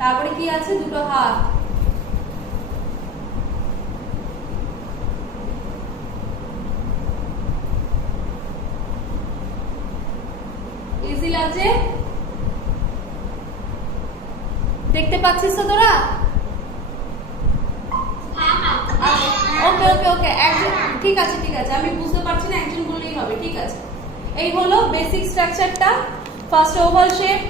তারপরে কি আছে, দুটো হাত, ইজি লাগছে? দেখতে পাচ্ছিস তো তোরা? ওকে ওকে ওকে, ঠিক আছে ঠিক আছে, আমি বুঝতে পারছি না, একজন বললেই হবে, ঠিক আছে। এই হলো বেসিক স্ট্রাকচারটা। ফার্স্ট ওভাল শেপ,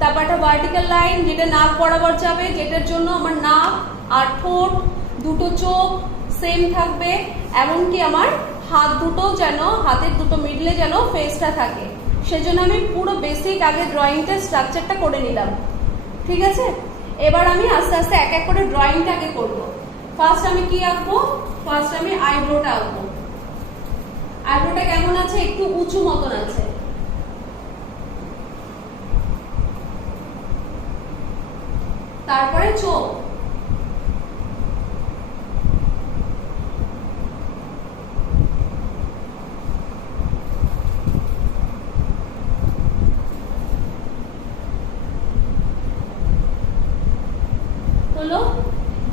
তারপর একটা ভার্টিক্যাল লাইন যেটা নাক বরাবর যাবে, যেটার জন্য আমার নাক আর ঠোঁট দুটো চোখ সেম থাকবে, এমনকি আমার হাত দুটো যেন, হাতের দুটো মিডলে যেন ফেসটা থাকে, সেজন্য আমি পুরো বেসিক আগে ড্রয়িংটা স্ট্রাকচারটা করে নিলাম, ঠিক আছে। এবার আমি আস্তে আস্তে এক এক করে ড্রয়িংটা আগে করবো। ফার্স্ট আমি কি আঁকবো, ফার্স্ট আমি আইব্রোটা আঁকবো। আইব্রোটা কেমন আছে, একটু উঁচু মতন আছে। তারপরে চোখ, হলো।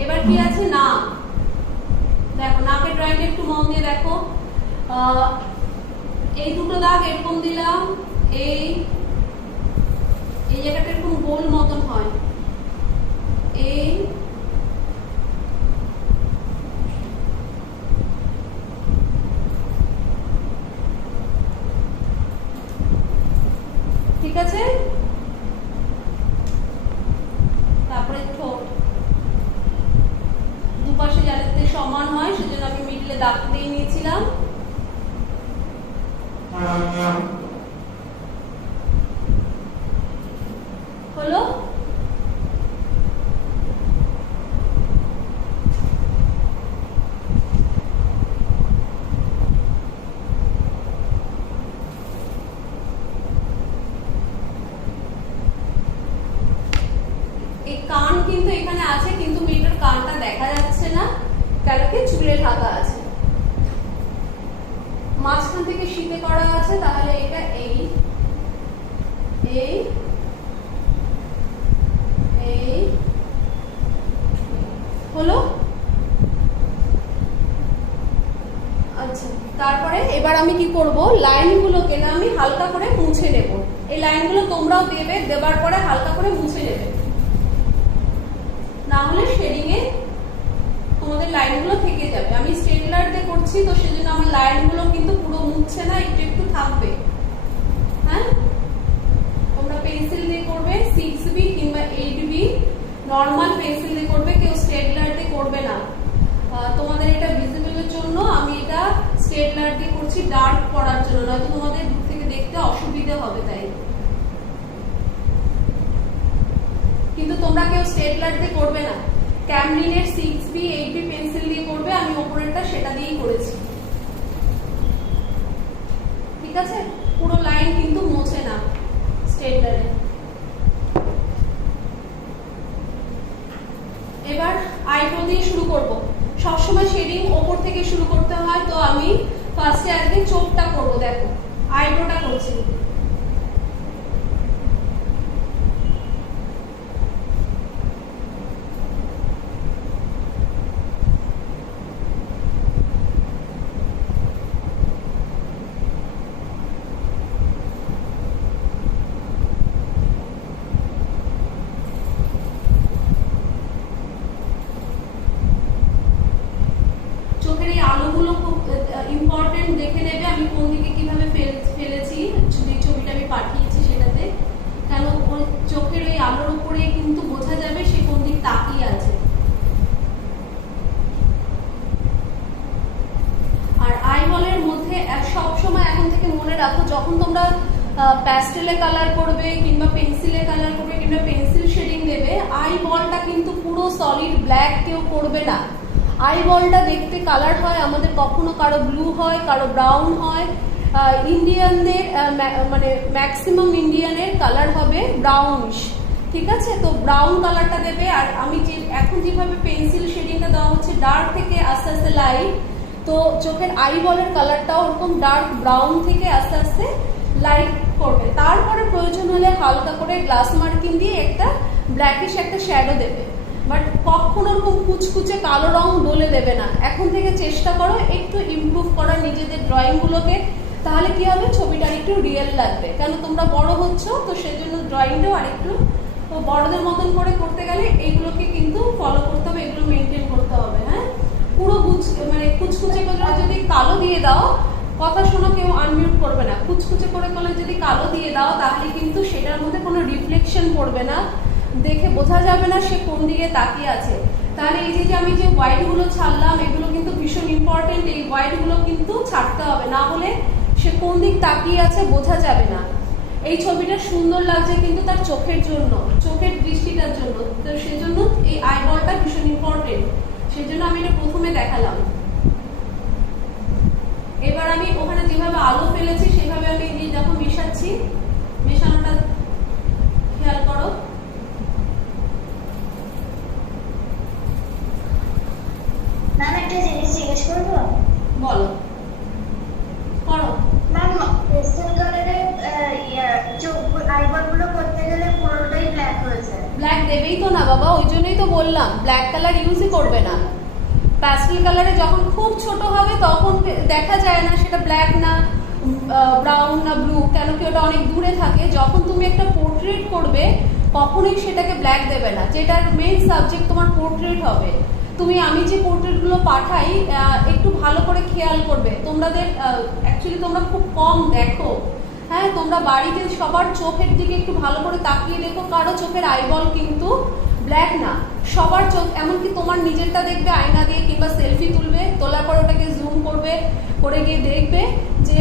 এবার কি আছে, নাক। দেখো নাকের ড্রয়িংটা একটু মন দিয়ে দেখো, এই দুটো দাগ এরকম দিলাম, এই জায়গাটা এরকম গোল মতন হয়, এই ঠিক আছে। তারপরে ঠোঁট, দুপাশে যাতে সমান হয় সেজন্য আমি মিডলে দাগ দিয়ে নিয়েছিলাম। হলো। এই কান কিন্তু এখানে আছে, কিন্তু মেয়েটার কানটা দেখা যাচ্ছে না, কারণ কি চুলে ঢাকা আছে, মাঝখান থেকে শীতে করা আছে, তাহলে এটা এই এই এই হলো। আচ্ছা, তারপরে এবার আমি কি করব, লাইনগুলোকে না আমি হালকা করে মুছে নেব। এই লাইনগুলো তোমরাও দেবে, দেবার পরে হালকা করে মুছে নেবে, না হলে শেডিং এ তোমাদের লাইনগুলো থেকে যাবে। আমি স্টেডলার দিয়ে করছি তো সেজন্য আমার লাইনগুলো কিন্তু পুরো মুছছে না, একটু একটু থাকবে। হ্যাঁ, তোমরা পেন্সিল দিয়ে করবে 6B কিংবা 8B, নরমাল পেন্সিল দিয়ে করবে, কেউ স্টেডলার দিয়ে করবে না। তোমাদের এটা ভিজিবলের জন্য আমি এটা স্টেডলার দিয়ে করছি, ডার্ক করার জন্য, নয়তো তোমাদের দূর থেকে দেখতে অসুবিধা হবে তাই। কিন্তু তোমরা কেউ স্টেডলার দিয়ে করবে না, ক্যামলিনের 6B 8B পেন্সিল দিয়ে করবে। আমি উপরেরটা সেটা দিয়েই করেছি, ঠিক আছে। পুরো লাইন কিন্তু মোছে না স্টেডলারে। এবার আইব্রো দিয়ে শুরু করব। সবসময় শেডিং ওপর থেকে শুরু করতে হয়, তো আমি ফার্স্টে আজকে চোখটা করব। দেখো আইব্রোটা করছি, চোখের এই আলোগুলো খুব ইম্পর্টেন্ট, দেখে নেবে আমি কোন দিকে কিভাবে ফেলেছি, যে ছবিটা আমি পাঠিয়েছি সেটাতে, কেন চোখের এই আলোর উপরে কিন্তু বোঝা যাবে সে কোন দিক তাকিয়ে আছে। আর আইবলের মধ্যে সব সময় এখন থেকে মনে রাখো, যখন তোমরা প্যাস্টেলে কালার করবে কিংবা পেন্সিলে কালার করবে কিংবা পেন্সিল শেডিং দেবে, আই বলটা কিন্তু পুরো সলিড ব্ল্যাক কেউ করবে না। আই বলটা দেখতে কালার হয় আমাদের, কখনো কারো ব্লু হয়, কারো ব্রাউন হয়। ইন্ডিয়ানদের মানে ম্যাক্সিমাম ইন্ডিয়ানের কালার হবে ব্রাউনিশ, ঠিক আছে। তো ব্রাউন কালারটা দেবে। আর আমি যে এখন যেভাবে পেন্সিল শেডিংটা দেওয়া হচ্ছে ডার্ক থেকে আস্তে আস্তে লাইট, তো চোখের আই বলের কালারটাও ওরকম ডার্ক ব্রাউন থেকে আস্তে আস্তে লাইট করবে, তারপরে প্রয়োজন হলে হালকা করে গ্লাস মার্কিং দিয়ে একটা ব্ল্যাকিশ একটা শ্যাডো দেবে, বাট কখনো ওরকম কুচকুচে কালো রং বলে দেবে না। এখন থেকে চেষ্টা করো একটু ইমপ্রুভ করার নিজেদের ড্রয়িংগুলোকে, তাহলে কি হবে ছবিটা একটু রিয়েল লাগবে। কেন তোমরা বড় হচ্ছ, তো সেজন্য ড্রয়িংটাও আরেকটু বড়দের মতন করে করতে গেলে এইগুলোকে কিন্তু ফলো করতে হবে, এগুলো মেনটেন করতে হবে। হ্যাঁ, পুরো মানে কুচকুচে করে যদি কালো দিয়ে দাও, কথা শোনো কেউ আনমিউট করবে না, কুচকুচে করে যদি কালো দিয়ে দাও তাহলে কিন্তু সেটার মধ্যে কোনো রিফ্লেকশন পড়বে না, দেখে বোঝা যাবে না সে কোন দিকে তাকিয়ে আছে। তাহলে এই যে আমি যে হোয়াইট গুলো ছাড়লাম, এগুলো কিন্তু ভীষণ ইম্পর্টেন্ট, এই হোয়াইট গুলো কিন্তু ছাড়তে হবে, না হলে সে কোন দিক তাকিয়ে আছে বোঝা যাবে না। এই ছবিটা সুন্দর লাগছে কিন্তু তার চোখের জন্য, চোখের দৃষ্টিটার জন্য, তো সেজন্য এই আইবলটা ভীষণ ইম্পর্টেন্ট, সেজন্য আমি এটা প্রথমে দেখালাম। এবার আমি ওখানে যেভাবে আলো ফেলেছি সেভাবে আমি এই যখন মেশাচ্ছি, মেশানোটা খেয়াল করো। ম্যাম একটা জিনিস জিজ্ঞেস করবো? বলো, করো। ম্যাম পেস্টেল কালারের চোখ আইবল গুলো করতে গেলে পুরোটাই ব্ল্যাক হয়ে যায়। ব্ল্যাক দেবেই তো না বাবা, ওই জন্যই তো বললাম ব্ল্যাক কালার ইউজই করবে না। প্যাস্টেল কালারে যখন খুব ছোট হবে তখন দেখা যায় না সেটা ব্ল্যাক না ব্রাউন না ব্লু, কেন কি ওটা অনেক দূরে থাকে। যখন তুমি একটা পোর্ট্রেট করবে কখনোই সেটাকে ব্ল্যাক দেবে না, যেটার মেইন সাবজেক্ট তোমার পোর্ট্রেট হবে। তুমি আমি যে পোর্ট্রেটগুলো পাঠাই একটু ভালো করে খেয়াল করবে, তোমাদের অ্যাকচুয়ালি তোমরা খুব কম দেখো। হ্যাঁ, তোমরা বাড়িতে সবার চোখের দিকে একটু ভালো করে তাকিয়ে দেখো, কারো চোখের আইবল কিন্তু ব্ল্যাক না, সবার চোখ, এমনকি তোমার নিজেরটা দেখবে আয়না দিয়ে কিংবা সেলফি তুলবে, তোলার পর ওটাকে জুম করবে, করে গিয়ে দেখবে যে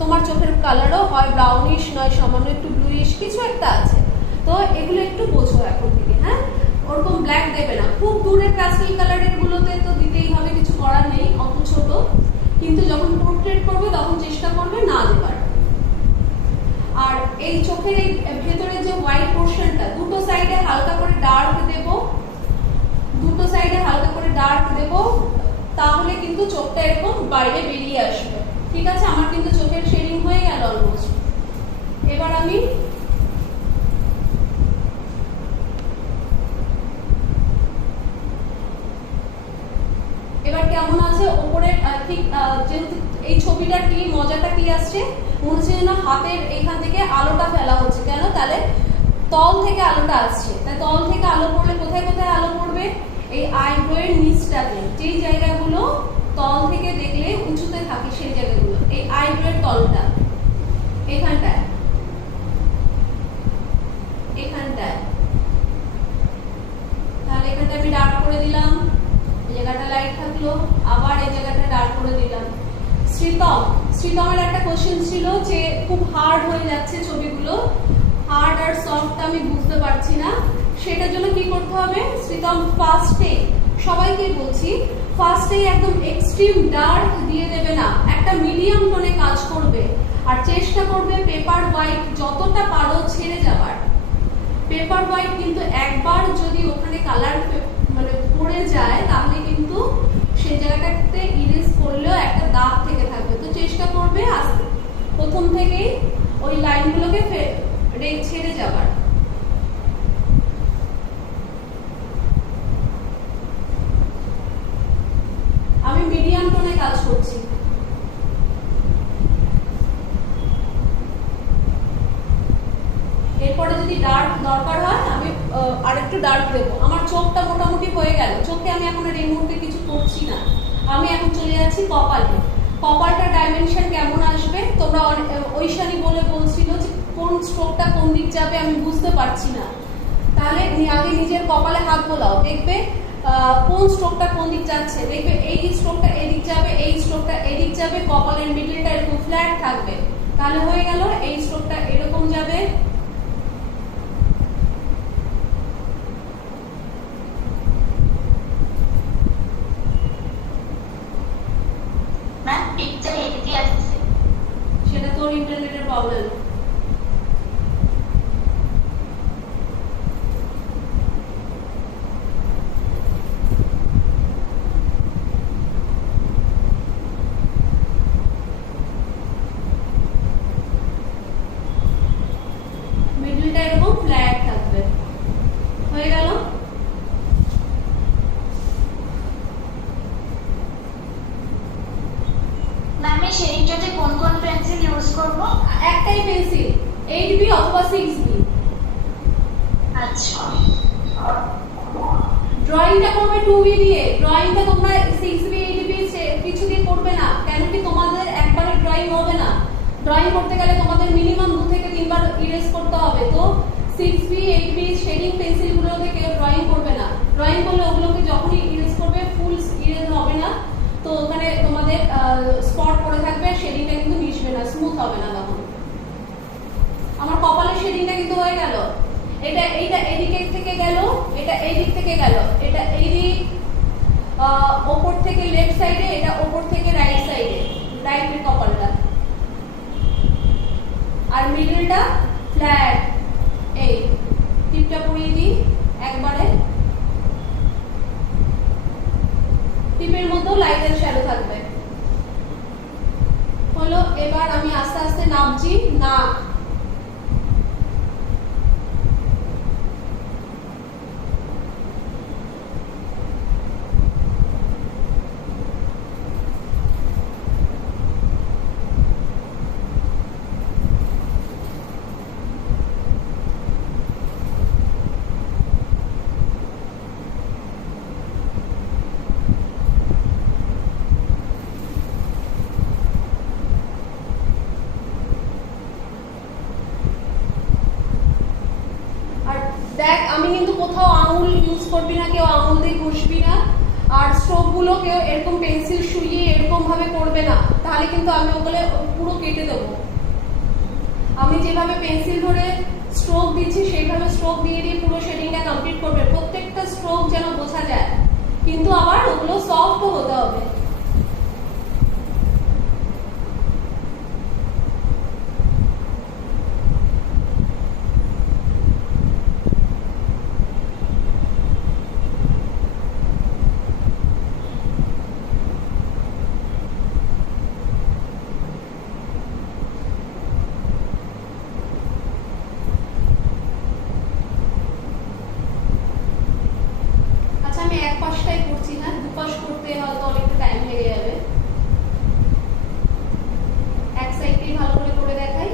তোমার চোখের কালারও হয় ব্রাউনিশ, নয় সামান্য একটু ব্লুইশ, কিছু একটা আছে। তো এগুলো একটু বোঝো এখন থেকে। হ্যাঁ, ওরকম ব্ল্যাক দেবে না। খুব দূরের প্যাস্টেল কালারের গুলোতে তো দিতেই হবে, কিছু করার নেই, অত ছোট, কিন্তু যখন পোর্ট্রেট করবে তখন চেষ্টা করবে না দেবার। আর এই চোখের এই ভেতরে যে হোয়াইট পোর্শনটা, দুটো সাইডে হালকা করে ডার্ক দেব, দুটো সাইডে হালকা করে ডার্ক দেব, তাহলে কিন্তু চোখটা এরকম বাইরে বেরিয়ে আসবে। ঠিক আছে, আমার কিন্তু চোখের শেডিং হয়ে গেল অলমোস্ট। এবার আমি এবার কেমন আছে ওপরের ঠিক যেহেতু এই ছবিটার কি মজাটা কি আসছে, মনে হচ্ছে যেন হাতের এখান থেকে আলোটা ফেলা হচ্ছে। কেন? তাহলে তল থেকে আলোটা আসছে, তাই তল থেকে আলো পড়লে কোথায় কোথায় আলো পড়বে? এই আইব্রোয়ের নিচটাতে, যেই জায়গাগুলো তল থেকে দেখলে উঁচুতে থাকে সেই জায়গাগুলো, এই আইব্রোয়ের তলটা এখানটায়, এখানটায়। তাহলে এখানটা আমি ডার্ক করে দিলাম, এই জায়গাটা লাইট থাকলো, আবার এই জায়গাটা ডার্ক করে দিলাম। শ্রীতমের একটা কোশ্চেন ছিল যে খুব হার্ড হয়ে যাচ্ছে ছবিগুলো, হার্ড আর সফট আমি বুঝতে পারছি না, সেটার জন্য কি করতে হবে? শ্রীতম ফার্স্টে, সবাইকে বলছি, ফার্স্টে একদম এক্সট্রিম ডার্ক দিয়ে দেবে না, একটা মিডিয়াম টোনে কাজ করবে, আর চেষ্টা করবে পেপার হোয়াইট যতটা পারো ছেড়ে যাবার। পেপার হোয়াইট কিন্তু একবার যদি ওখানে কালার মানে পড়ে যায় তাহলে কিন্তু সেই জায়গাটাতে ইরেজ করলেও একটা দাগ থেকে থাকবে। তো চেষ্টা করবে আস্তে প্রথম থেকেই ওই লাইনগুলোকে ছেড়ে যাবার। আমি মিডিয়াম টোনে কাজ করছি। এরপরে যদি ডার্ক দরকার হয় আমি আরেকটু ডার্ক দেবো। আমার চোখটা মোটামুটি হয়ে গেল, চোখে আমি এখন এই মুহূর্তে কিছু করছি না, আমি এখন চলে যাচ্ছি কপালে। কপালটা ডাইমেনশন কেমন আসবে? তোমরা ঐশানী বলছিল যে কোন স্ট্রোকটা কোন দিক যাবে আমি বুঝতে পারছি না, তাহলে আগে নিজের কপালে হাত বোলাও, দেখবে কোন স্ট্রোকটা কোন দিক যাচ্ছে। দেখবে এই স্ট্রোকটা এদিক যাবে, এই স্ট্রোকটা এদিক যাবে, কপালের মিডলটা এরকম ফ্ল্যাট থাকবে, তাহলে হয়ে গেল। এই স্ট্রোকটা এরকম যাবে, সেটা তোর ইন্টারনেটের প্রবলেম। আচ্ছা ড্রয়িংটা করবে 2B দিয়ে। ড্রয়িংটা তোমরা 6B 8B কিছু দিয়ে করবে না, কেন কি তোমাদের একবারে ড্রয়িং হবে না। ড্রয়িং করতে গেলে তোমাদের মিনিমাম 2 থেকে 3 বার ইরেজ করতে হবে। তো 6B 8B শেডিং পেন্সিল গুলোতে কেউ ড্রয়িং করবে না। ড্রয়িং করলে ওগুলোকে যখনই ইরেজ করবে ফুল ইরেজ হবে না, তো ওখানে তোমাদের স্পট পড়ে থাকবে, শেডিংটা কিন্তু মিশবে না, স্মুথ হবে না তখন। আমার কপালের শেডিংটা কিন্তু হয়ে গেল। এটা এইটা এদিক থেকে গেল, এটা এই দিক থেকে গেল, এটা এই দিক ওপর থেকে লেফট সাইডে, এটা ওপর থেকে রাইট সাইডে, রাইটের কপালটা। আর মিডলটা ফ্ল্যাট। এই টিপটা পরিয়ে দিই একবারে। টিপের মধ্যে লাইটের শ্যাডো থাকবে। হলো, এবার আমি আস্তে আস্তে নামছি। নাক, দেখ আমি কিন্তু কোথাও আঙুল ইউজ করবি না, কেউ আঙুল দিয়ে ঘষবি না। আর স্ট্রোক গুলো কেউ এরকম পেন্সিল শুইয়ে এরকম ভাবে করবে না, তাহলে কিন্তু আমি ওগুলো পুরো কেটে দেবো। আমি যেভাবে পেন্সিল ধরে স্ট্রোক দিচ্ছি সেইভাবে স্ট্রোক দিয়ে দিয়ে পুরো শেডিংটা কমপ্লিট করবে। প্রত্যেকটা স্ট্রোক যেন বোঝা যায়, কিন্তু আবার ওগুলো সফট হতে হবে। আমি এক পাশটাই করছি না, দুপাশ করতে হয়তো অনেকটা টাইম লেগে যাবে। এক সাইডটাই ভালো করে করে দেখাই।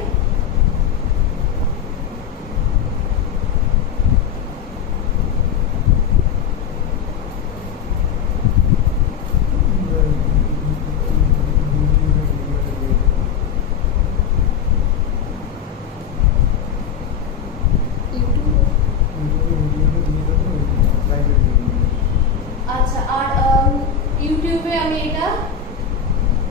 আচ্ছা, আর ইউটিউবে আমি এটা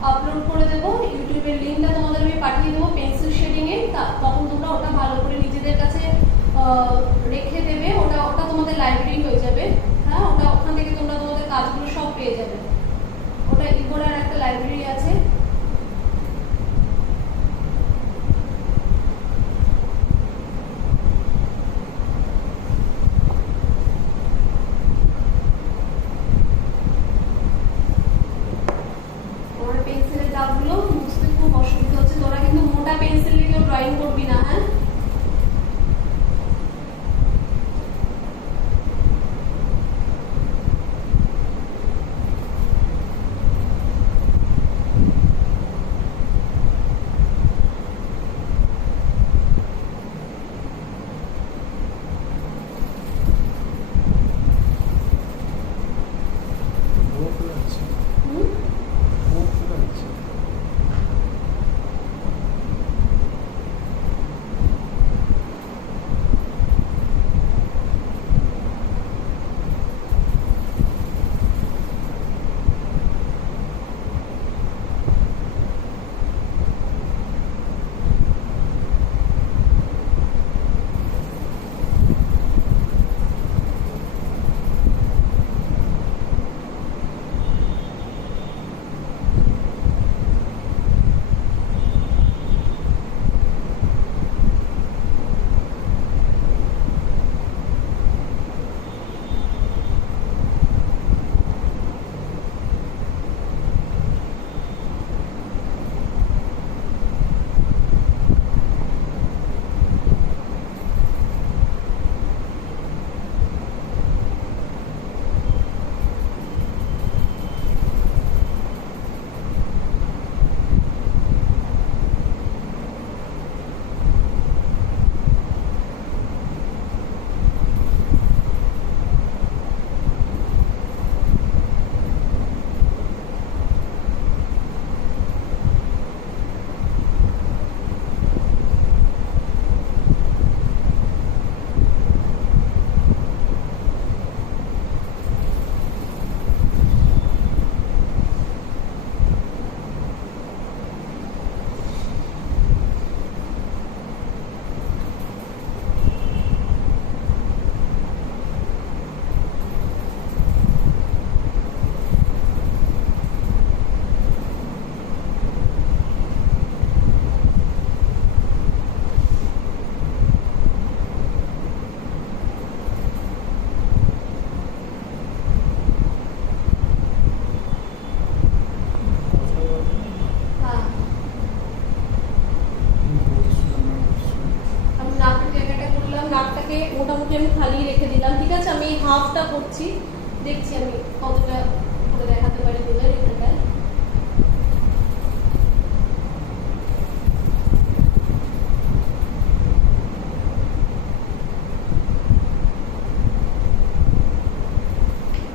আপলোড করে দেবো। ইউটিউবের লিঙ্কটা তোমাদের আমি পাঠিয়ে দেবো পেন্সিল শেডিং এর। তখন তোমরা ওটা ভালো করে নিজেদের কাছে রেখে দেবে। ওটা তোমাদের লাইব্রেরি হয়ে যাবে। হ্যাঁ, ওখান থেকে তোমরা তোমাদের কাজগুলো সব পেয়ে যাবে। ওটা ইগোরার একটা লাইব্রেরি আছে। পেন্সিলের দাগগুলো বুঝতে খুব অসুবিধা হচ্ছে। তোরা কিন্তু মোটা পেন্সিল দিয়ে কেউ ড্রয়িং করবি না। হ্যাঁ, থেকে মোটামুটি আমি খালি রেখে দিলাম, ঠিক আছে। আমি হাফটা করছি, দেখছি আমি কতটা করে দেখাতে পারি তোদের এখানটায়।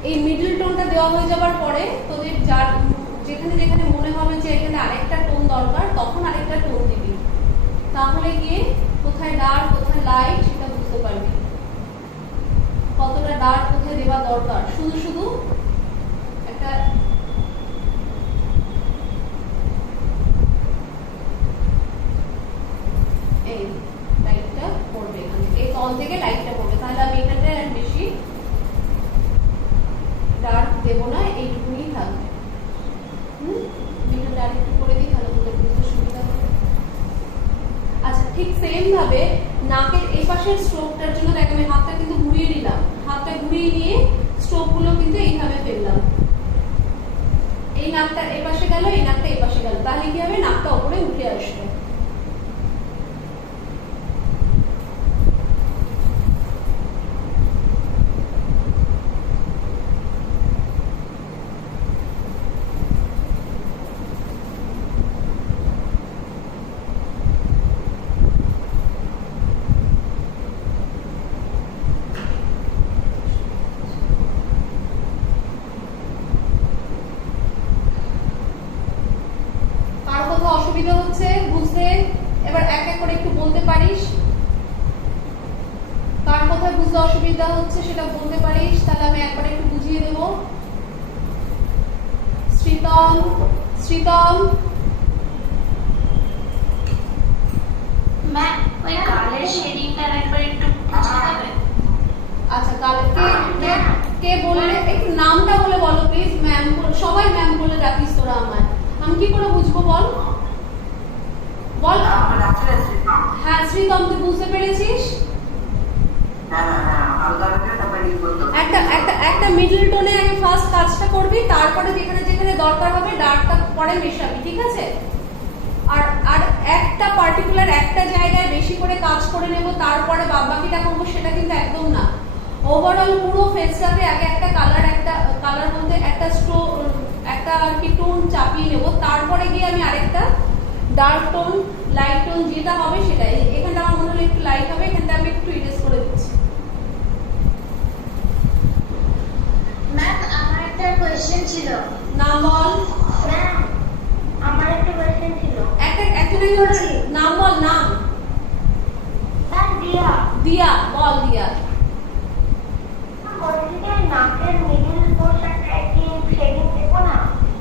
এই মিডল টোনটা দেওয়া হয়ে যাবার পরে তোদের যার যেখানে যেখানে মনে হবে যে এখানে আরেকটা টোন দরকার, তখন আরেকটা টোন দিবি, তাহলে গিয়ে কোথায় ডার্ক কোথায় লাইট সেটা বুঝতে পারবি, কতটা ডার্ক কোথায় দেওয়া দরকার। শুধু শুধু একটা এই লাইটটা পড়বে এখানে, এই তল থেকে লাইটটা পড়বে, তাহলে আমি এখানটায় আর বেশি ডার্ক দেবো না, এইটুকুনি থাকবে। ভিডিওটা আরেকটু করে দিই, তাহলে তোদের বুঝতে সুবিধা হবে। আচ্ছা, ঠিক সেম ভাবে নাকের এই পাশের স্ট্রোকটার জন্য দেখ আমি হাতটা কিন্তু ঘুরিয়ে নিলাম, হাতটা ঘুরিয়ে নিয়ে স্ট্রোক গুলো কিন্তু এইভাবে ফেললাম। এই নাকটা এই পাশে গেল, এই নাকটা এই পাশে গেল, তাহলে কি হবে, নাকটা উপরে উঠে আসবে। অসুবিধা হচ্ছে বুঝতে, এবার এক এক করে একটু বলতে পারিস, কার কোথায় বুঝতে অসুবিধা হচ্ছে সেটা বলতে পারিস, তাহলে আমি একবার একটু বুঝিয়ে দেব। শ্রীতম, শ্রীতম ম্যাম ওই কালের শেডিংটা একবার একটু বুঝিয়ে দেবে। আচ্ছা, কালে কে কে বললে একটু নামটা বলে বলো প্লিজ। ম্যাম, সবাই ম্যাম বলে ডাকিস তোরা আমায়, আমি কি করে বুঝবো বল বল। হ্যাঁ শ্রীতম, তুই বুঝতে পেরেছিস? একটা একটা একটা মিডল টোনে আগে ফার্স্ট কাজটা করবি, তারপরে যেখানে যেখানে দরকার হবে ডার্কটা পরে মেশাবি, ঠিক আছে। আর আর একটা পার্টিকুলার একটা জায়গায় বেশি করে কাজ করে নেব, তারপরে বাদবাকিটা করবো, সেটা কিন্তু একদম না। ওভারঅল পুরো ফেসটাকে আগে একটা কালার বলতে একটা একটা আর কি টোন চাপিয়ে নেব, তারপরে গিয়ে আমি আরেকটা ডার্ক টোন লাইট টোন যেটা হবে সেটাই। এখানটা আমার মনে হলো একটু লাইট হবে, এখানটা আমি একটু ইরেজ করে দিচ্ছি। ম্যাম আমার একটা কোশ্চেন ছিল। নাম বল। ম্যাম আমার একটা কোশ্চেন ছিল। নাম বল। নাম ম্যাম দিয়া। দিয়া, বল দিয়া। নাকের মিডল পোর্শনটা কি শেডিং দেব না?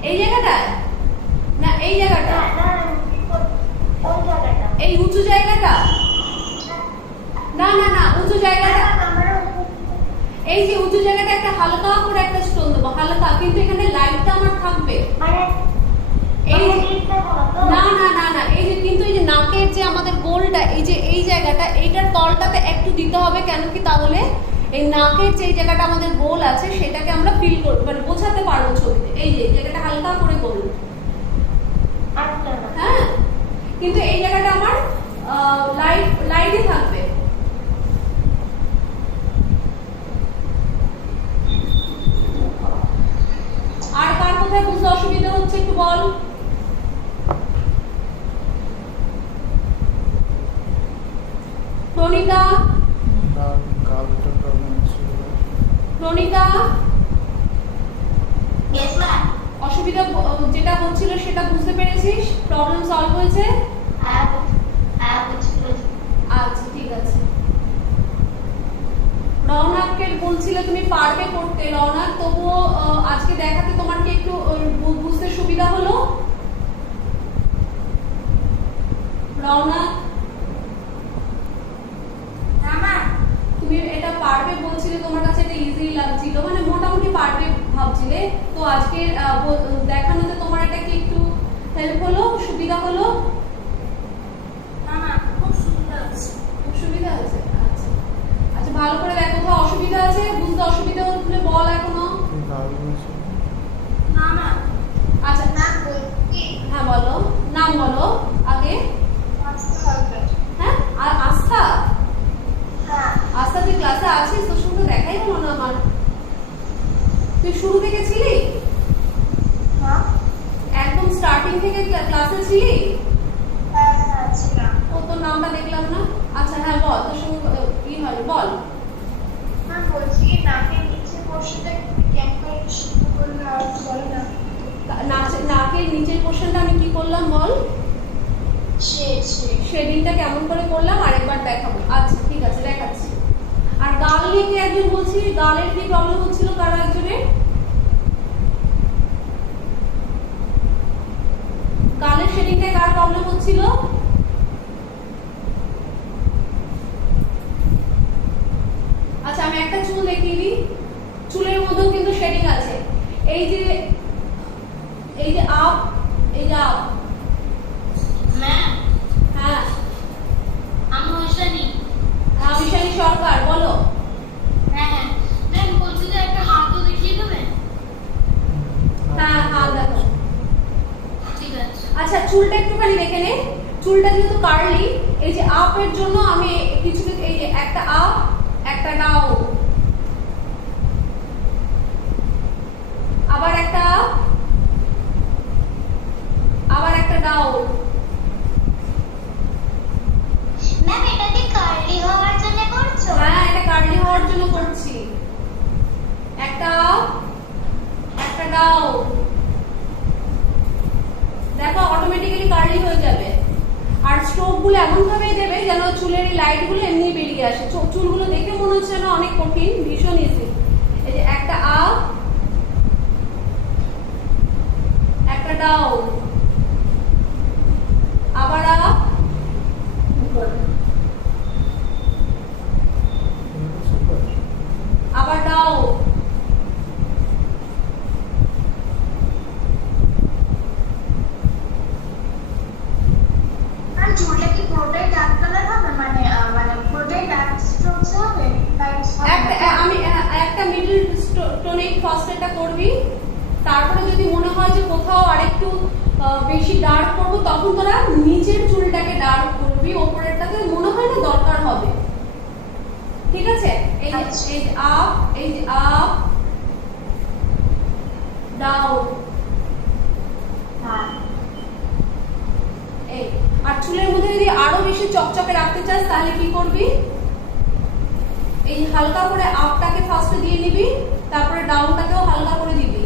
এই জায়গাটায় না, এই জায়গাটা, ওই জায়গাটা, এই উঁচু জায়গাটা, না না না উঁচু জায়গাটা, এই যে উঁচু জায়গাটা একটা হালকা করে একটা স্টোন দেবো, হালকা, কিন্তু এখানে লাইটটা আমার থাকবে। মানে এই না না না না এই যে, কিন্তু এই যে নাকের যে আমাদের গোলটা, এই যে এই জায়গাটা, এইটার তলটাতে একটু দিতে হবে, কেন কি তাহলে এই নাকের যে জায়গাটা আমাদের গোল আছে সেটাকে আমরা ফিল করব, মানে বোঝাতে পারবো ছবিতে। এই যে জায়গাটা হালকা করে গোল, হ্যাঁ, কিন্তু এই জায়গাটা আমার লাইটই থাকবে। আর কার কোথায় বুঝতে অসুবিধা হচ্ছে একটু বল। প্রণিতা, প্রণিতা অসুবিধা যেটা হচ্ছিল সেটা বুঝতে পেরেছিস? প্রবলেম সলভ হয়েছে? আচ্ছা ঠিক আছে। রওনাককে বলছিলে তুমি পারবে করতে, রওনাক তবুও আজকে দেখাতে তোমার কি একটু বুঝতে সুবিধা হলো? রওনাক তুমি এটা পারবে বলছিলে, তোমার কাছে এটা ইজি লাগছিল, মানে মোটামুটি পারবে ভাবছিলে, তো আজকে দেখানোতে তোমার এটা কি একটু হেল্প হলো, সুবিধা হলো? খুব সুবিধা হচ্ছে। খুব সুবিধা আছে, আচ্ছা আচ্ছা, ভালো করে দেখো কোথাও অসুবিধা আছে, বুঝতে অসুবিধা হলে বল এখনো। আচ্ছা হ্যাঁ বলো, নাম বলো আগে। হ্যাঁ, আর আস্থা, যে ক্লাসে আছিস তোর সঙ্গে দেখাই হলো না আমার। তুই শুরু থেকে ছিলি? হ্যাঁ একদম স্টার্টিং থেকে ক্লাসে ছিলি? হ্যাঁ হ্যাঁ ছিলাম। ও তোর নামটা দেখলাম না। আচ্ছা হ্যাঁ বল, তোর সঙ্গে কি হয় বল। ম্যাম বলছি কি নাকের নিচে পোর্শনটা ক্যাম্পার শুরু করলে আর বলে না নাকের নিচের পোর্শনটা আমি কি করলাম বল। শেডিংটা কেমন করে করলাম আরেকবার দেখাবো। আচ্ছা ঠিক আছে দেখাচ্ছি। আর গাল নিয়ে কি একজন বলছিলি, গালের কি প্রবলেম হচ্ছিল কারো একজনের? গালের শেডিংটা কার প্রবলেম হচ্ছিল? আচ্ছা আমি একটা চুল দেখিয়ে দিই। চুলের মধ্যেও কিন্তু শেডিং আছে। এই যে আপ, এই যে আপ। ম্যাম হ্যাঁ আমি ঐশানী। মিশালি সরকার বলো। হ্যাঁ হ্যাঁ ম্যাম বলছি যে একটা হাতও দেখিয়ে দেবেন। হ্যাঁ হ্যাঁ দেখো। ঠিক আছে। আচ্ছা চুলটা একটুখানি দেখে নে। চুলটা যেহেতু কার্লি, এই যে আপের জন্য আমি কিছু এই যে একটা আপ একটা ডাউন, আবার একটা আপ আবার একটা ডাউন। ম্যাম এটা কি কার্লি হওয়ার জন্য করছো? হ্যাঁ এটা কার্লি হওয়ার জন্য করছি। একটা আপ একটা ডাউন, দেখো অটোমেটিক্যালি কার্লি হয়ে যাবে। আর স্ট্রোক গুলো এমন ভাবে দেবে যেন চুলের লাইট গুলো এমনি বেরিয়ে আসে। চুলগুলো দেখে মনে হচ্ছে না অনেক কঠিন, ভীষণ ইজি। এই যে একটা আপ একটা ডাউন, আবার আপ আবার ডাউন। ম্যাম চুলটা কি পুরোটাই ডার্ক কালার হবে মানে মানে পুরোটাই ডার্ক স্ট্রোকস হবে? আমি একটা মিডল টোনিক ফার্স্ট এটা করবি, তারপরে যদি মনে হয় যে কোথাও আরেকটু বেশি ডার্ক করব তখন তোরা নিচের চুলটাকে ডার্ক করবি, ওপরেরটাতে মনে হয় না দরকার হবে। ঠিক আছে? এই যে আপ, এই যে আপ ডাউন। হ্যাঁ এই আর চুলের মধ্যে যদি আরো বেশি চকচকে রাখতে চাস তাহলে কি করবি, এই হালকা করে আপটাকে ফার্স্টে দিয়ে নিবি, তারপরে ডাউনটাকেও হালকা করে দিবি,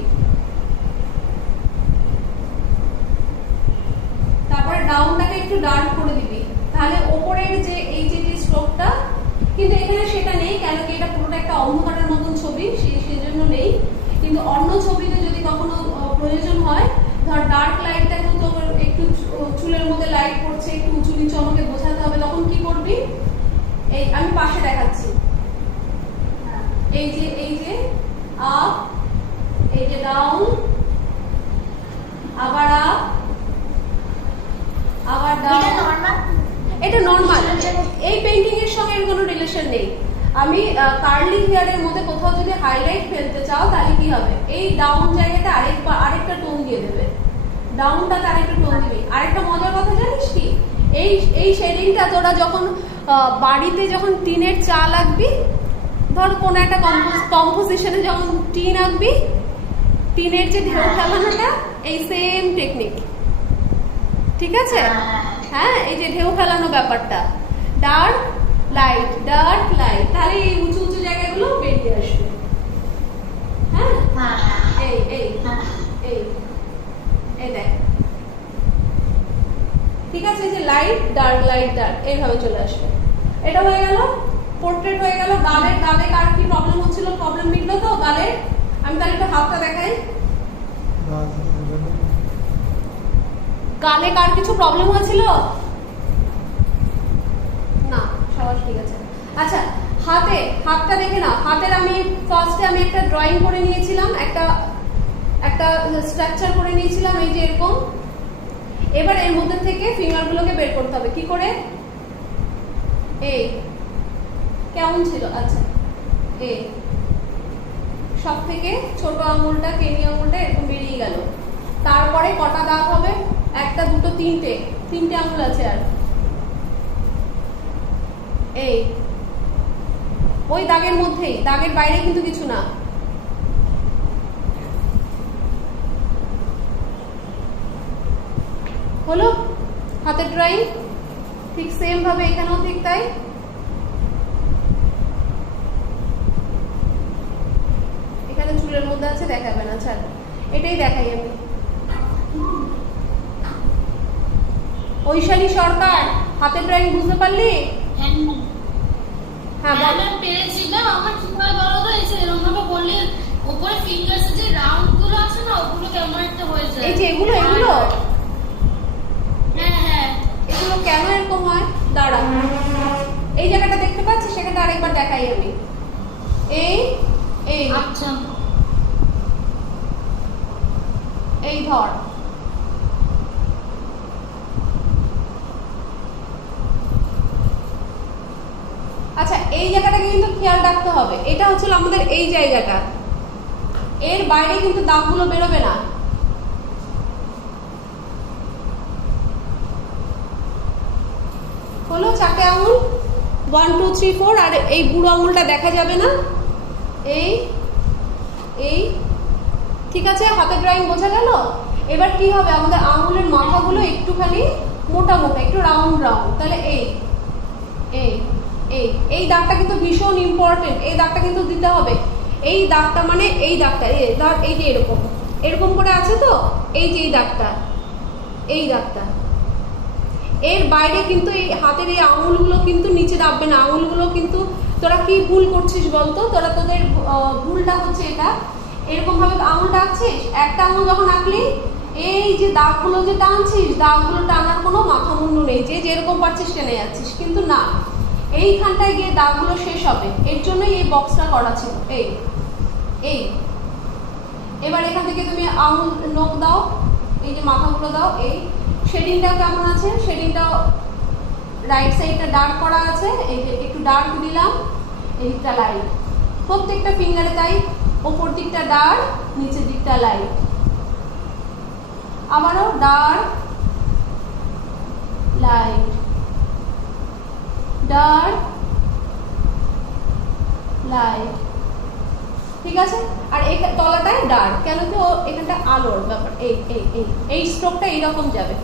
তারপরে ডাউনটাকে একটু ডার্ক করে দিবি। তাহলে ওপরের যে এই যে স্ট্রোকটা, কিন্তু এখানে সেটা নেই কেন কি এটা পুরোটা একটা অন্ধকারের মতন ছবি, সেজন্য নেই। কিন্তু অন্য ছবিতে যদি কখনো প্রয়োজন হয়, ধর ডার্ক লাইটটাকেও তো একটু চুলের মধ্যে লাইট পড়ছে, একটু উঁচু নিচু আমাকে বোঝাতে হবে, তখন কি করবি, এই আমি পাশে দেখাচ্ছি। এই যে আপ, এই যে ডাউন, আবার আপ আবার ডাউন। এটা নরমাল, এই পেইন্টিং এর সঙ্গে এর কোনো রিলেশন নেই। আমি কার্লি হেয়ারের মধ্যে কোথাও যদি হাইলাইট ফেলতে চাও তাহলে কি হবে, এই ডাউন জায়গাটা আরেকটা টোন দিয়ে দেবে, ডাউনটাতে আরেকটা টোন দিবি। আরেকটা মজার কথা জানিস কি, এই শেডিংটা তোরা যখন বাড়িতে যখন টিনের চাল আঁকবি, ধর কোনো একটা কম্পোজিশনে যখন টিন আঁকবি, টিনের যে ঢেউ খেলানোটা এই সেম টেকনিক। ঠিক আছে? হ্যাঁ এই যে ঢেউ খেলানো ব্যাপারটা, ডার্ক লাইট ডার্ক লাইট, তাহলে এই উঁচু উঁচু জায়গাগুলো বেরিয়ে আসবে। হ্যাঁ এই এই এই এই দেখ, ঠিক আছে? যে লাইট ডার্ক এইভাবে চলে আসবে। এটা হয়ে গেল, পোর্ট্রেট হয়ে গেল। গালে কার কি প্রবলেম হচ্ছিল, প্রবলেম মিটলো তো গালের? আমি তাহলে একটু হাতটা দেখাই। গালে কার কিছু প্রবলেম হয়েছিল না? সবার ঠিক আছে। আচ্ছা হাতটা দেখে না। হাতের আমি ফার্স্টে একটা ড্রয়িং করে নিয়েছিলাম, একটা স্ট্রাকচার করে নিয়েছিলাম এই যে এরকম। এবার এর মধ্যে থেকে ফিঙ্গার গুলোকে বের করতে হবে। কি করে? এই কেমন ছিল? আচ্ছা এই সব থেকে ছোট আঙুলটা, কেনি আঙুলটা এরকম বেরিয়ে গেল। তারপরে কটা দাগ হবে? একটা দুটো তিনটে আঙুল আছে। আর এই ওই দাগের মধ্যেই, দাগের বাইরে কিন্তু কিছু না। হলো হাতের ড্রয়িং? ঠিক সেম ভাবে এখানেও ঠিক তাই। এখানে চুলের মধ্যে আছে, দেখাবে না, ছাড়, এটাই দেখাই আমি। ঐশালী সরকার, হাতের ড্রয়িং বুঝতে পারলি? হ্যাঁ বল। আমি পেরেছি না, আমার কিভাবে বলো তো, এই যে এরকম ভাবে বললে উপরে ফিঙ্গার্স যে রাউন্ড গুলো আছে না, ওগুলো কেমন একটা হয়ে যায়। এই যে এগুলো এগুলো হ্যাঁ হ্যাঁ, এগুলো কেন এরকম হয়? দাঁড়া, এই জায়গাটা দেখতে পাচ্ছিস, সেখানে আরেকবার দেখাই আমি। এই এই আচ্ছা এই ধর, আচ্ছা এই জায়গাটাকে কিন্তু খেয়াল রাখতে হবে। এটা হচ্ছিল আমাদের এই জায়গাটা, এর বাইরে কিন্তু দাগগুলো বেরোবে না। হলো 4টে আঙুল, 1 2 3 4, আর এই বুড়ো আঙুলটা দেখা যাবে না। এই এই ঠিক আছে, হাতের ড্রয়িং বোঝা গেল। এবার কি হবে, আমাদের আঙুলের মাথাগুলো একটুখানি মোটা মোটা, একটু রাউন্ড রাউন্ড। তাহলে এই এই এই এই দাগটা কিন্তু ভীষণ ইম্পর্টেন্ট, এই দাগটা কিন্তু দিতে হবে। এই দাগটা মানে এই দাগটা, এই ধর, এই যে এরকম এরকম করে আছে তো, এই যে এই দাগটা, এই দাগটা, এর বাইরে কিন্তু এই হাতের এই আঙুলগুলো কিন্তু নিচে দাববে না। আঙুলগুলো কিন্তু, তোরা কি ভুল করছিস বলতো? তোরা তোদের ভুলটা হচ্ছে এটা, এরকম ভাবে আঙুলটা আঁকছিস, একটা আঙুল যখন আঁকলি এই যে দাগগুলো যে টানছিস, দাগগুলো টানার কোনো মাথা মুন্ডু নেই, যে যেরকম পারছিস টেনে যাচ্ছিস, কিন্তু না, এইখানটায় গিয়ে দাগগুলো শেষ হবে। এর জন্যই এই বক্সটা করা ছিল। এই এই এবার এখান থেকে তুমি আঙুল নখ দাও, এই যে মাথাগুলো দাও। এই শেডিংটা কেমন আছে? শেডিংটাও রাইট সাইডটা ডার্ক করা আছে, এই যে একটু ডার্ক দিলাম, এই দিকটা লাইট, প্রত্যেকটা ফিঙ্গারে তাই। ওপর দিকটা ডার্ক, নিচের দিকটা লাইট, আবারও ডার্ক লাইট ডার্ক লাইট, ঠিক আছে। আর এই তলাটায় ডার্ক, কেন কি ও এখানটা আলোর ব্যাপার। এই এই এই এই স্ট্রোকটা এইরকম যাবে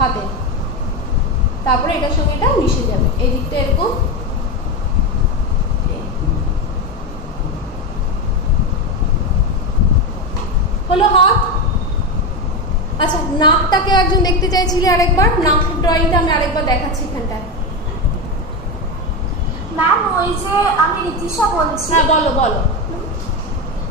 হাতে, তারপরে এটার সঙ্গে এটা মিশে যাবে, এই দিকটা এরকম। হলো হাত। আচ্ছা নাকটাকে একজন দেখতে চাইছিলে আরেকবার, নাকের ড্রয়িংটা আমি আরেকবার দেখাচ্ছি এখানটায়। ম্যাম ওই যে আমি রিতিশা বলছি। হ্যাঁ বলো বলো।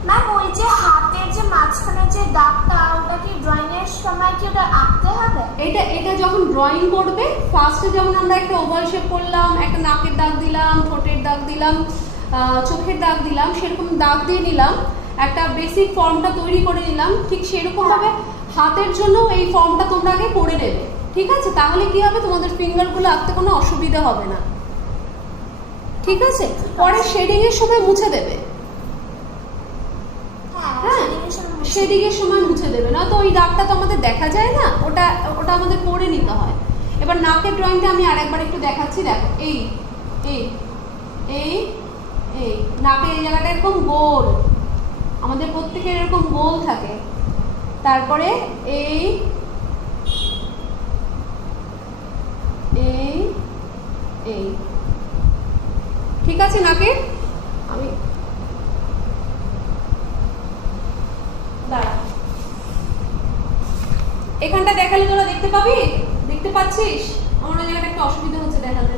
ম্যাম ওই যে হাতের যে মাঝখানে যে দাগটা, ওটা কি ড্রয়িং এর সময় কি ওটা আঁকতে হবে? এটা এটা যখন ড্রয়িং করবে, ফার্স্টে যেমন আমরা একটা ওভাল শেপ করলাম, একটা নাকের দাগ দিলাম, ঠোঁটের দাগ দিলাম, চোখের দাগ দিলাম, সেরকম দাগ দিয়ে নিলাম, একটা বেসিক ফর্মটা তৈরি করে নিলাম। ঠিক সেরকম ভাবে হাতের জন্য এই ফর্মটা তোমরা আগে করে নেবে, ঠিক আছে? তাহলে কি হবে, তোমাদের ফিঙ্গারগুলো আঁকতে কোনো অসুবিধা হবে না, ঠিক আছে? পরে শেডিং এর সময় মুছে দেবে। হ্যাঁ, শেডিং এর সময় মুছে দেবে, না তো ওই দাগটা তো আমাদের দেখা যায় না, ওটা ওটা আমাদের করে নিতে হয়। এবার নাকের ড্রয়িংটা আমি আরেকবার একটু দেখাচ্ছি, দেখো। এই এই এই এই নাকের এই জায়গাটা এরকম গোল, আমাদের প্রত্যেকের এরকম গোল থাকে। তারপরে এই এই এই ঠিক আছে নাকে। আমি দাঁড়া, এখানটা দেখালে তোরা দেখতে পাবি, দেখতে পাচ্ছিস? আমার ওই জায়গাটা একটু অসুবিধা হচ্ছে দেখাতে।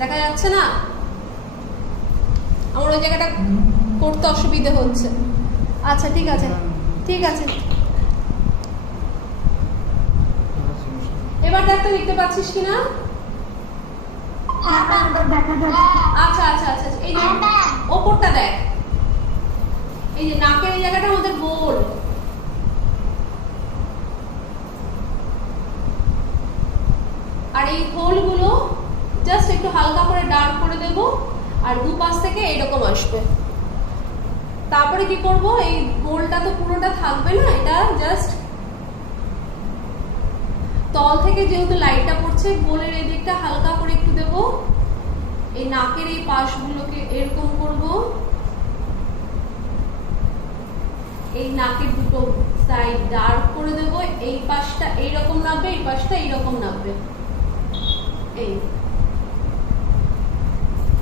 দেখা যাচ্ছে না, আমার ওই জায়গাটা করতে অসুবিধা হচ্ছে। আচ্ছা ঠিক আছে, ঠিক আছে। এবার দেখতে দেখতে পাচ্ছিস কিনা? আচ্ছা আচ্ছা আচ্ছা, এই যে ওপরটা দেখ, এই যে নাকের এই জায়গাটা আমাদের গোল, আর এই হোলগুলো জাস্ট একটু হালকা করে ডার্ক করে দেব, আর দুপাশ থেকে এইরকম আসবে। তারপরে কি করব, এই গোলটা তো পুরোটা থাকবে না, এটা জাস্ট তল থেকে যেহেতু লাইটটা পড়ছে, গোলের এই দিকটা হালকা করে একটু দেবো, এই নাকের এই পাশগুলোকে এরকম করব, এই নাকের দুটো সাইড ডার্ক করে দেব, এই পাশটা এইরকম নামবে, এই পাশটা এইরকম নামবে। এই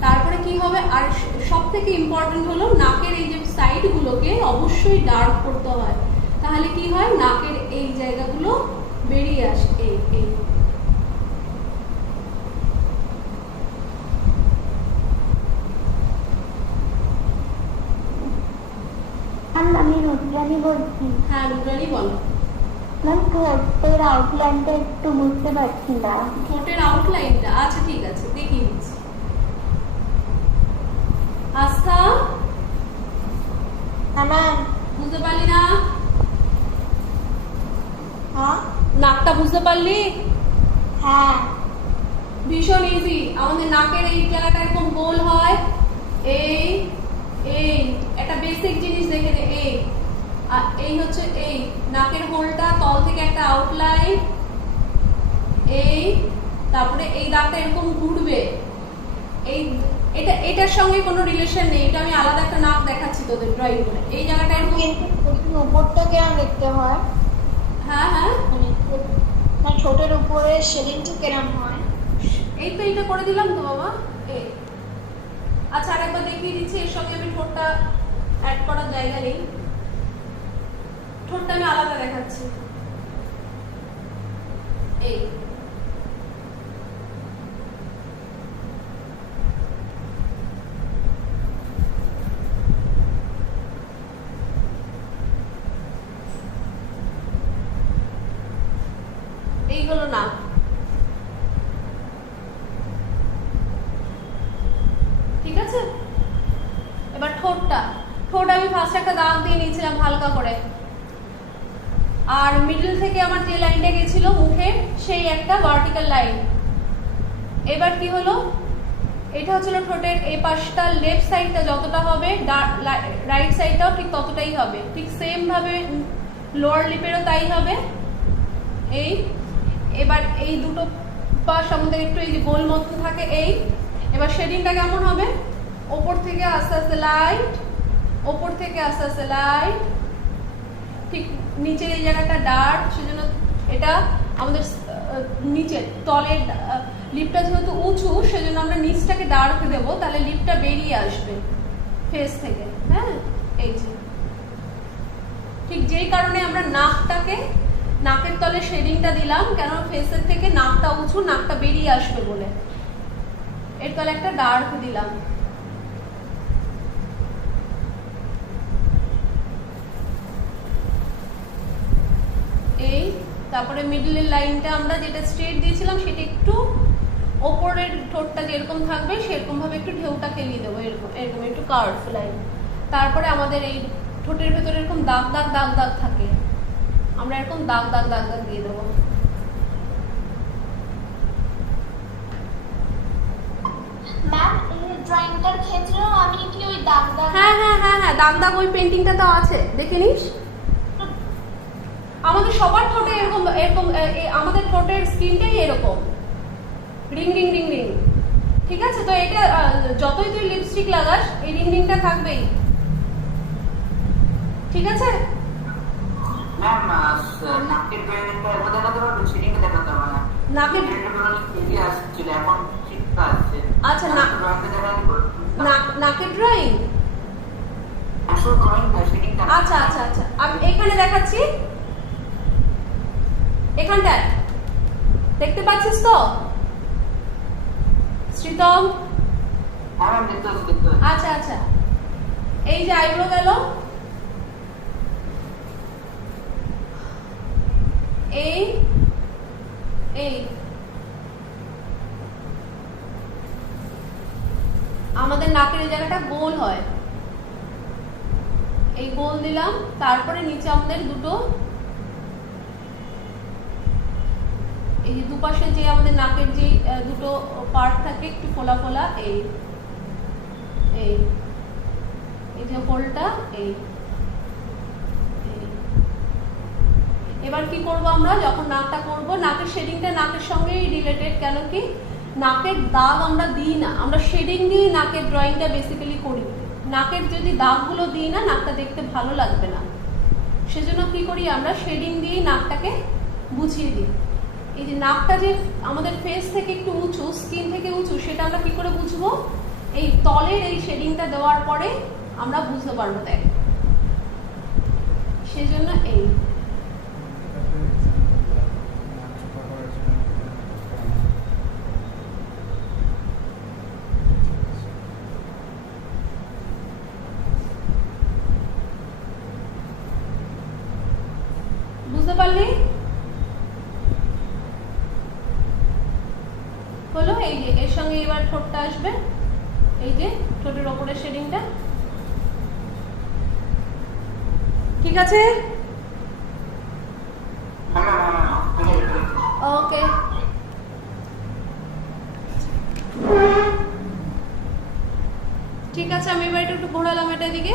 তারপরে কি হবে, আর সব থেকে ইম্পর্টেন্ট হলো নাকের এই যে সাইড গুলোকে অবশ্যই ডার্ক করতে হয়, তাহলে কি হয় নাকের এই জায়গাগুলো বেরিয়ে আসে। এই এই আমি রুদ্রাণী বলছি। হ্যাঁ রুদ্রাণী বলো। ম্যাম ঠোঁটের আউটলাইনটা একটু বুঝতে পারছি না। ঠোঁটের আউটলাইনটা, আচ্ছা ঠিক আছে দেখিয়ে দিচ্ছি। আস্থা হ্যাঁ ম্যাম। বুঝতে পারলি না? হ্যাঁ নাকটা বুঝতে পারলি? হ্যাঁ। ভীষণ ইজি। আমাদের নাকের এই জায়গাটা এরকম গোল হয়, এই এই একটা বেসিক জিনিস দেখে নে, এই আর এই হচ্ছে এই নাকের হোলটা, তল থেকে একটা আউটলাইন, এই তারপরে এই দাগটা এরকম ঘুরবে। এই এটার সঙ্গে কোনো রিলেশন নেই, এটা আমি আলাদা একটা নাক দেখাচ্ছি তোদের ড্রয়িং করে। এই জায়গাটা এরকম উপরটা কেন দেখতে হয়? হ্যাঁ হ্যাঁ মানে ঠোঁটের উপরে শেডিংটা কেমন হয়? এই তো এইটা করে দিলাম তো বাবা। এই আচ্ছা আরেকবার দেখিয়ে দিচ্ছি, এর সঙ্গে আমি ঠোঁটটা অ্যাড করার জায়গা নেই, ঠোঁটটা আমি আলাদা দেখাচ্ছি। এই এই হলো নাক। ঠিক আছে, এবার ঠোঁটটা, ঠোঁট আমি ফার্স্ট একটা দাগ দিয়ে নিয়েছিলাম হালকা করে, আর মিডল থেকে আমার যে লাইনটা গেছিল মুখে সেই একটা ভার্টিক্যাল লাইন। এবার কি হলো, এটা হচ্ছিল ঠোঁটের এই পাশটা, লেফট সাইডটা যতটা হবে রাইট সাইডটাও ঠিক ততটাই হবে, ঠিক সেম ভাবে লোয়ার লিপেরও তাই হবে। এই এবার এই দুটো পাশ আমাদের একটু এই যে গোল মতো থাকে, এই এবার শেডিংটা কেমন হবে, ওপর থেকে আস্তে আস্তে লাইট, ওপর থেকে আস্তে আস্তে লাইট, ঠিক নিচের এই জায়গাটা ডার্ক, সেজন্য এটা আমাদের নিচের তলের লিপটা যেহেতু উঁচু সেজন্য আমরা নিচটাকে ডার্ক দেবো, তাহলে লিপটা বেরিয়ে আসবে ফেস থেকে। হ্যাঁ এই যে ঠিক যেই কারণে আমরা নাকটাকে, নাকের তলে শেডিংটা দিলাম, কেন ফেসের থেকে নাকটা উঁচু, নাকটা বেরিয়ে আসবে বলে এর তলে একটা ডার্ক দিলাম। এই তারপরে মিডলের লাইনটা আমরা যেটা স্ট্রেট দিয়েছিলাম সেটা একটু ওপরের ঠোঁটটা যেরকম থাকবে সেরকম ভাবে একটু ঢেউটা খেলিয়ে দেবো, এরকম এরকম একটু কার্ভ লাইন। তারপরে আমাদের এই ঠোঁটের ভেতরে এরকম দাগ দাগ দাগ দাগ থাকে, আমরা এরকম দাগ দাগ দাগ দাগ দিয়ে দেবো। ম্যাম এই ড্রয়িংটার ক্ষেত্রেও আমি কি ওই দাগ দাগ? হ্যাঁ হ্যাঁ হ্যাঁ হ্যাঁ দাগ দাগ ওই পেন্টিংটা তো আছে, দেখে নিস। আমাদের সবার ঠোঁটে এরকম এরকম আমাদের ঠোঁটের স্কিনটাই এরকম রিং রিং রিং রিং। ঠিক আছে, তো এটা যতই তুই লিপস্টিক লাগাস এই রিং রিংটা থাকবেই। ঠিক আছে ম্যাম, নাকের ড্রয়িংটা একবার দেখাতে পারবেন? শেডিংটা দেখাতে হবে না, নাকের এগিয়ে আসছিল, এখন ঠিকঠাক আছে। আচ্ছা ড্রয়িংটা দেখাতে নাকের ড্রয়িং, আসল ড্রয়িংটা শেডিংটা। আচ্ছা আচ্ছা আচ্ছা আমি এখানে দেখাচ্ছি, এখানটায় দেখতে পাচ্ছিস তো শ্রীতম? হ্যাঁ ম্যাম, দেখতে পাচ্ছি দেখতে পাচ্ছি। আচ্ছা আচ্ছা এই যে আইব্রো গেল, এই এই আমাদের নাকের এই জায়গাটা গোল হয়, এই গোল দিলাম। তারপরে নিচে আমাদের দুটো এই যে দুপাশে যে আমাদের নাকের যে দুটো পার্ট থাকে একটু ফোলা ফোলা, এই এই এই যে হোলটা, এই এবার কি করব আমরা যখন নাকটা করব, নাকের শেডিংটা নাকের সঙ্গেই রিলেটেড। কেন কি নাকের দাগ আমরা দিই না, আমরা শেডিং দিয়ে নাকের ড্রয়িংটা বেসিক্যালি করি। নাকের যদি দাগগুলো দিই না, নাকটা দেখতে ভালো লাগবে না। সেজন্য কি করি আমরা, শেডিং দিয়ে নাকটাকে বুঝিয়ে দিই। এই যে নাকটা যে আমাদের ফেস থেকে একটু উঁচু, স্কিন থেকে উঁচু, সেটা আমরা কি করে বুঝবো, এই তলের এই শেডিংটা দেওয়ার পরে আমরা বুঝতে পারবো। দেখ সেজন্য এই বুঝতে পারলি হলো। এই যে এর সঙ্গে এবার ঠোঁটটা আসবে, এই যে ঠোঁটের ওপরের শেডিংটা, ঠিক আছে? ওকে, ঠিক আছে। আমি এবার একটু ঘোরালাম এটা দিকে।